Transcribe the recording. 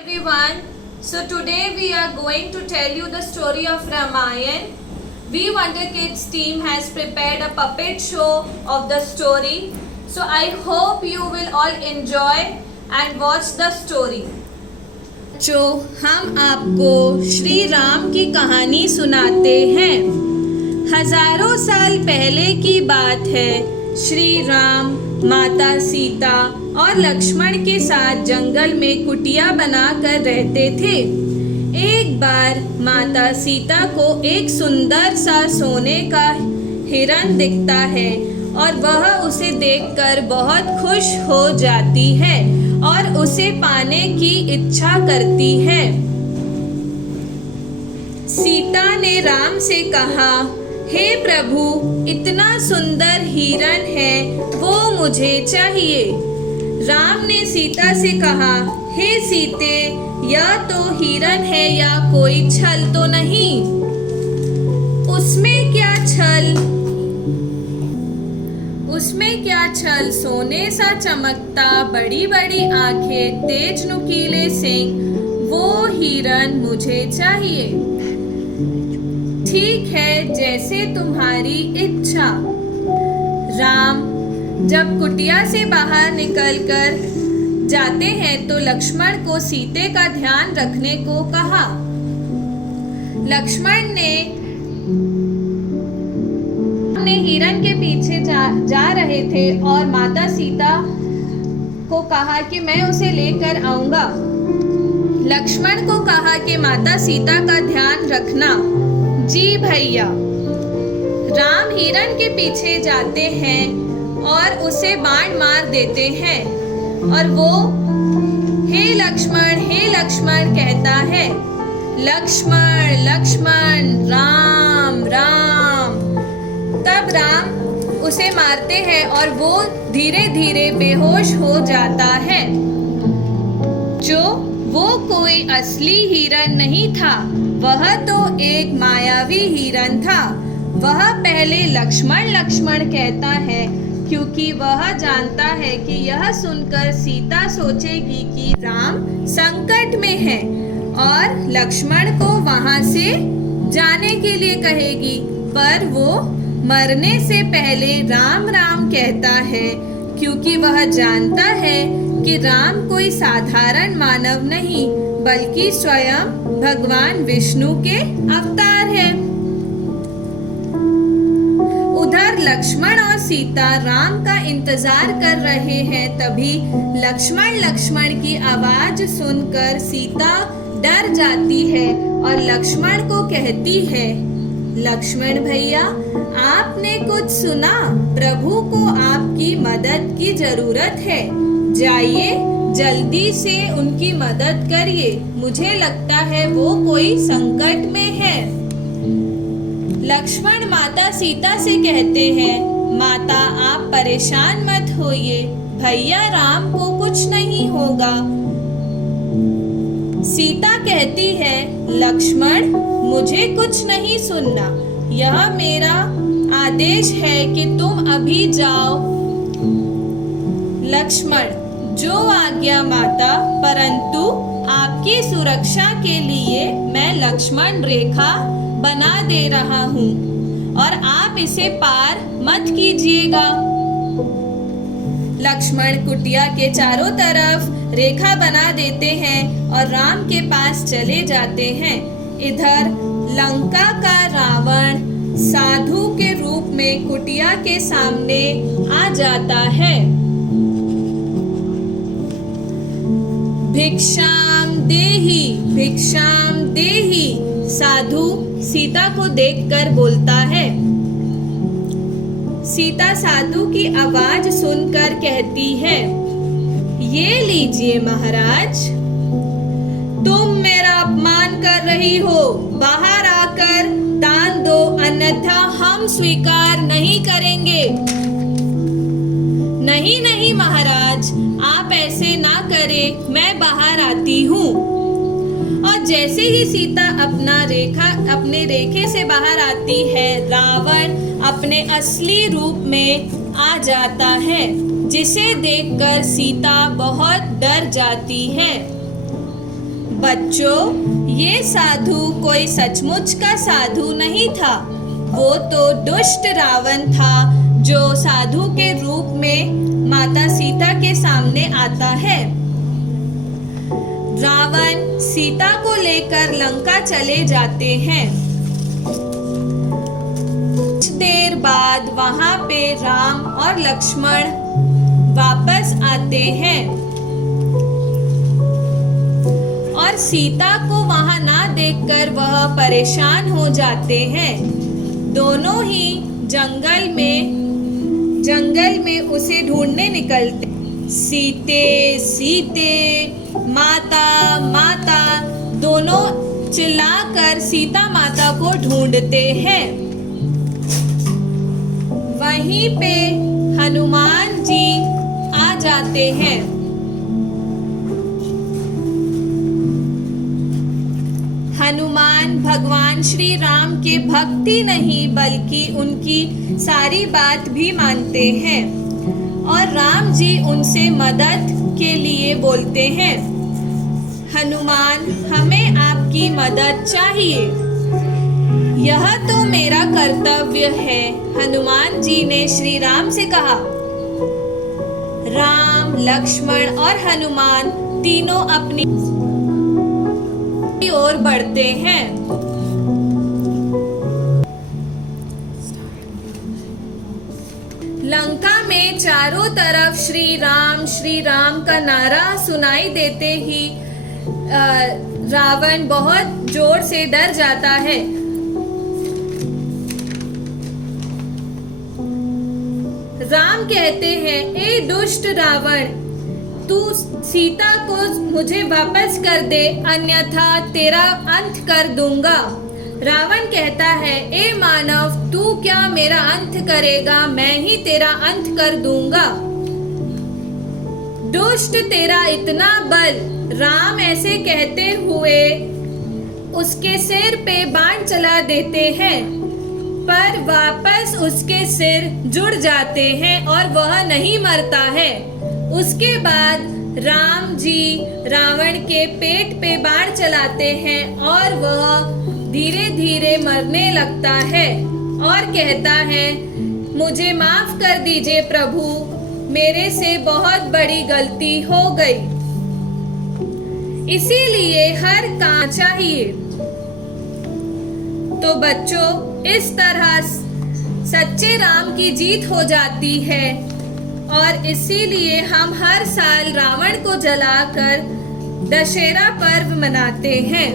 Everyone, so today we are going to tell you the story of Ramayana. We Wonder Kids team has prepared a puppet show of the story. So I hope you will all enjoy and watch the story. बच्चों, हम आपको श्री राम की कहानी सुनाते हैं। हजारों साल पहले की बात है। श्री राम माता सीता और लक्ष्मण के साथ जंगल में कुटिया बनाकर रहते थे। एक बार माता सीता को एक सुंदर सा सोने का हिरन दिखता है और वह उसे देखकर बहुत खुश हो जाती है और उसे पाने की इच्छा करती है। सीता ने राम से कहा, हे प्रभु, इतना सुंदर हिरन है, वो मुझे चाहिए। राम ने सीता से कहा, हे सीते, यह तो हिरन है या कोई छल तो नहीं? उसमें क्या छल? उसमें क्या छल? सोने सा चमकता, बड़ी बड़ी आंखें, तेज नुकीले सींग, वो हिरन मुझे चाहिए। ठीक है, जैसे तुम्हारी इच्छा। राम जब कुटिया से बाहर निकलकर जाते हैं तो लक्ष्मण को सीते का ध्यान रखने को कहा। लक्ष्मण ने हिरन के पीछे जा रहे थे और माता सीता को कहा कि मैं उसे लेकर आऊंगा। लक्ष्मण को कहा कि माता सीता का ध्यान रखना। जी भैया। राम हिरन के पीछे जाते हैं और उसे बाण मार देते हैं और वो हे लक्ष्मण कहता है। लक्ष्मण लक्ष्मण, राम राम। तब राम उसे मारते हैं और वो धीरे धीरे बेहोश हो जाता है। वो कोई असली हिरन नहीं था, वह तो एक मायावी हिरन था। वह पहले लक्ष्मण कहता है क्योंकि वह जानता है कि यह सुनकर सीता सोचेगी कि राम संकट में है और लक्ष्मण को वहां से जाने के लिए कहेगी, पर वो मरने से पहले राम राम कहता है क्योंकि वह जानता है कि राम कोई साधारण मानव नहीं बल्कि स्वयं भगवान विष्णु के अवतार है। उधर लक्ष्मण और सीता राम का इंतजार कर रहे हैं। तभी लक्ष्मण की आवाज सुनकर सीता डर जाती है और लक्ष्मण को कहती है, लक्ष्मण भैया, आपने कुछ सुना? प्रभु को आपकी मदद की जरूरत है। जाइए, जल्दी से उनकी मदद करिए। मुझे लगता है वो कोई संकट में है। लक्ष्मण माता सीता से कहते हैं, माता आप परेशान मत होइए, भैया राम को कुछ नहीं होगा। सीता कहती है, लक्ष्मण मुझे कुछ नहीं सुनना, यह मेरा आदेश है कि तुम अभी जाओ। लक्ष्मण, जो आज्ञा माता, परंतु आपकी सुरक्षा के लिए मैं लक्ष्मण रेखा बना दे रहा हूँ और आप इसे पार मत कीजिएगा। लक्ष्मण कुटिया के चारों तरफ रेखा बना देते हैं और राम के पास चले जाते हैं। इधर लंका का रावण साधु के रूप में कुटिया के सामने आ जाता है। भिक्षाम देहि। साधु सीता को देखकर बोलता है। सीता साधु की आवाज सुनकर कहती है, ये लीजिए महाराज, तुम मेरा अपमान कर रही हो, बाहर आकर दान दो, अन्यथा हम स्वीकार नहीं करेंगे। नहीं महाराज, आप ऐसे ना करें, मैं बाहर आती हूँ। और जैसे ही सीता अपने रेखे से बाहर आती है, रावण अपने असली रूप में आ जाता है, जिसे देखकर सीता बहुत डर जाती है। बच्चों, ये साधु कोई सचमुच का साधु नहीं था, वो तो दुष्ट रावण था जो साधु के रूप में माता सीता के सामने आता है। रावण सीता को लेकर लंका चले जाते हैं। कुछ देर बाद वहां पे राम और लक्ष्मण वापस आते हैं और सीता को वहां ना देखकर वह परेशान हो जाते हैं। दोनों ही जंगल में उसे ढूंढने निकलते। सीते सीते, माता माता, दोनों चिल्लाकर सीता माता को ढूंढते हैं। वहीं पे हनुमान जी आ जाते हैं। हनुमान भगवान श्री राम के भक्ति नहीं बल्कि उनकी सारी बात भी मानते हैं और राम जी उनसे मदद के लिए बोलते हैं। हनुमान, हमें आपकी मदद चाहिए। यह तो मेरा कर्तव्य है, हनुमान जी ने श्री राम से कहा। राम, लक्ष्मण और हनुमान तीनों अपनी ओर बढ़ते हैं। लंका में चारों तरफ श्री राम का नारा सुनाई देते ही रावण बहुत जोर से डर जाता है। राम कहते हैं, ए दुष्ट रावण, तू सीता को मुझे वापस कर दे, अन्यथा तेरा अंत कर दूंगा। रावण कहता है, ए मानव, तू क्या मेरा अंत करेगा? मैं ही तेरा अंत कर दूंगा। दुष्ट, तेरा इतना बल। राम ऐसे कहते हुए उसके सिर पे बाण चला देते हैं, पर वापस उसके सिर जुड़ जाते हैं और वह नहीं मरता है। उसके बाद राम जी रावण के पेट पे बाण चलाते हैं और वह धीरे धीरे मरने लगता है और कहता है, मुझे माफ कर दीजिए प्रभु, मेरे से बहुत बड़ी गलती हो गई। इसीलिए हर काम चाहिए। तो बच्चों, इस तरह सच्चे राम की जीत हो जाती है और इसीलिए हम हर साल रावण को जलाकर दशहरा पर्व मनाते हैं।